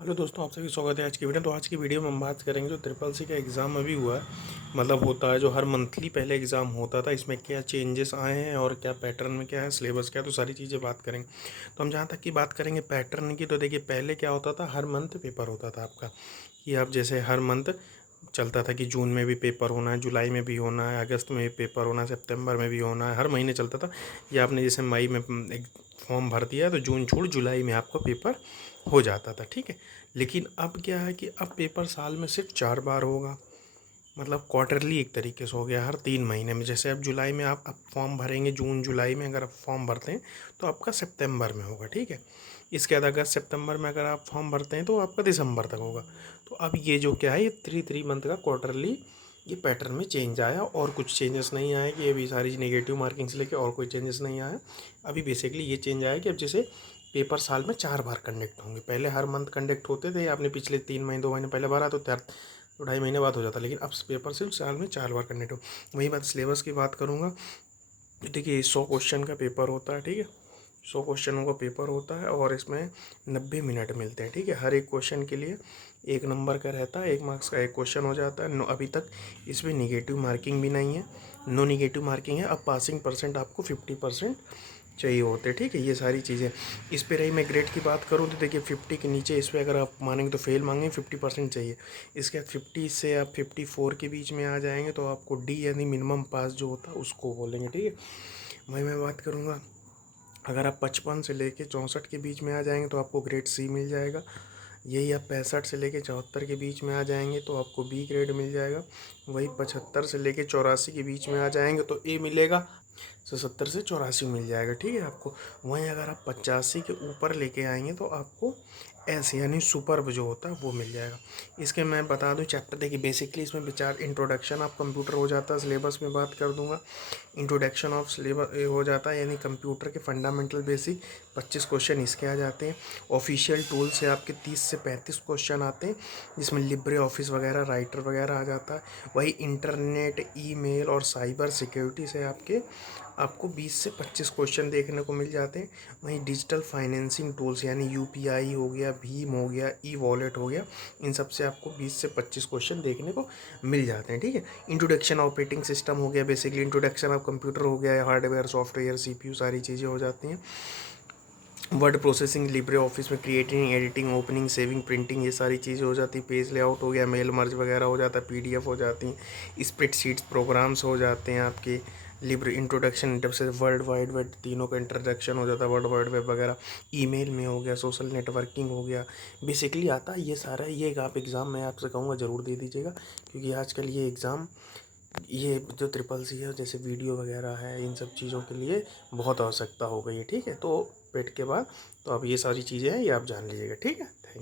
Hello दोस्तों, आप सभी स्वागत है आज की वीडियो। तो आज की वीडियो में हम बात करेंगे जो ट्रिपल सी का एग्ज़ाम अभी हुआ है, मतलब होता है जो हर मंथली पहले एग्ज़ाम होता था, इसमें क्या चेंजेस आए हैं और क्या पैटर्न में क्या है, सिलेबस क्या है, तो सारी चीज़ें बात करेंगे। तो हम जहाँ तक की बात करेंगे पैटर्न की, तो देखिए पहले क्या होता था, हर मंथ पेपर होता था आपका, कि आप जैसे हर मंथ चलता था कि जून में भी पेपर होना है, जुलाई में भी होना है, अगस्त में भी पेपर होना है, सितंबर में भी होना है, हर महीने चलता था। या आपने जैसे मई में एक फॉर्म भर दिया तो जून छोड़ जुलाई में आपका पेपर हो जाता था, ठीक है। लेकिन अब क्या है कि अब पेपर साल में सिर्फ 4 बार होगा, मतलब क्वार्टरली एक तरीके से हो गया, हर 3 महीने में। जैसे अब जुलाई में आप फॉर्म भरेंगे, जून जुलाई में अगर आप फॉर्म भरते हैं तो आपका सितंबर में होगा, ठीक है। इसके बाद अगस्त सितंबर में अगर आप फॉर्म भरते हैं तो आपका दिसंबर तक होगा। तो अब ये जो क्या है, ये 3 3 मंथ का क्वार्टरली ये पैटर्न में चेंज आया, और कुछ चेंजेस नहीं आए कि अभी सारी नेगेटिव मार्किंग से लेके और कोई चेंजेस नहीं आया। अभी बेसिकली ये चेंज आया कि अब जैसे पेपर साल में 4 बार कंडक्ट होंगे, पहले हर मंथ कंडक्ट होते थे, आपने पिछले 3 महीने 2 महीने पहले भरा तो 2 ढाई महीने बाद हो जाता, लेकिन अब पेपर सिर्फ साल में 4 बार कंडक्ट हो। वही बात सिलेबस की बात करूँगा, देखिए 100 क्वेश्चन का पेपर होता है, ठीक है। 100 क्वेश्चनों का पेपर होता है और इसमें 90 मिनट मिलते हैं, ठीक है। हर एक क्वेश्चन के लिए 1 नंबर का रहता है, 1 मार्क्स का एक क्वेश्चन हो जाता है। अभी तक इसमें निगेटिव मार्किंग भी नहीं है, नो निगेटिव मार्किंग है। अब पासिंग परसेंट आपको 50% चाहिए होते हैं, ठीक है। ये सारी चीज़ें इस पे रही। मैं ग्रेड की बात करूँ तो देखिए 50 के नीचे इस पर अगर आप मानेंगे तो फेल मांगेंगे, 50% चाहिए। इसके बाद 50 से आप 54 के बीच में आ जाएंगे तो आपको डी यानी मिनिमम पास जो होता है उसको बोलेंगे, ठीक है। वही मैं बात करूँगा, अगर आप 55 से लेके 64 के बीच में आ जाएंगे तो आपको ग्रेड सी मिल जाएगा। यही आप 65 से लेके 74 के बीच में आ जाएंगे तो आपको बी ग्रेड मिल जाएगा। वही 75 से लेके 84 के बीच में आ जाएंगे तो ए मिलेगा। 70 से 84 मिल जाएगा, ठीक है आपको। वहीं अगर आप 85 के ऊपर लेके आएंगे तो आपको एस यानी सुपर जो होता है वो मिल जाएगा। इसके मैं बता दूं चैप्टर, देखिए बेसिकली इसमें विचार इंट्रोडक्शन ऑफ कंप्यूटर हो जाता है, सिलेबस में बात कर दूंगा। इंट्रोडक्शन ऑफ सिलेबस हो जाता है, यानी कंप्यूटर के फंडामेंटल बेसिक 25 क्वेश्चन इसके आ जाते हैं। ऑफिशियल टूल से आपके 30 से 35 क्वेश्चन आते हैं, जिसमें लिब्रे ऑफिस वगैरह, राइटर वगैरह आ जाता है। वही इंटरनेट, ईमेल और साइबर सिक्योरिटी से आपको 20 से 25 क्वेश्चन देखने को मिल जाते हैं। वहीं डिजिटल फाइनेंसिंग टूल्स यानी यूपीआई हो गया, भीम हो गया, ई वॉलेट हो गया, इन सब से आपको 20 से 25 क्वेश्चन देखने को मिल जाते हैं, ठीक है। इंट्रोडक्शन ऑपरेटिंग सिस्टम हो गया, बेसिकली इंट्रोडक्शन ऑफ कंप्यूटर हो गया, हार्डवेयर सॉफ्टवेयर सीपीयू सारी चीज़ें हो जाती हैं। वर्ड प्रोसेसिंग, लिब्रे ऑफिस में creating, editing, opening, saving, printing, ये सारी चीज़ें हो जाती है। पेज लेआउट हो गया, मेल मर्ज वगैरह हो जाता है, पीडीएफ हो जाती हैं, स्प्रेडशीट्स प्रोग्राम्स हो जाते हैं आपके। लिब्रे इंट्रोडक्शन जब से वर्ल्ड वाइड वेब, तीनों का इंट्रोडक्शन हो जाता है, वर्ल्ड वाइड वेब वगैरह। ईमेल में हो गया, सोशल नेटवर्किंग हो गया, बेसिकली आता है ये सारा। ये आप एग्ज़ाम मैं आपसे कहूँगा ज़रूर दे दीजिएगा, क्योंकि आजकल ये एग्ज़ाम, ये जो ट्रिपल सी है, जैसे वीडियो वगैरह है, इन सब चीज़ों के लिए बहुत आवश्यकता हो गई है, ठीक है। तो पेट के बाद तो अब ये सारी चीज़ें हैं, ये आप जान लीजिएगा, ठीक है। Thank you.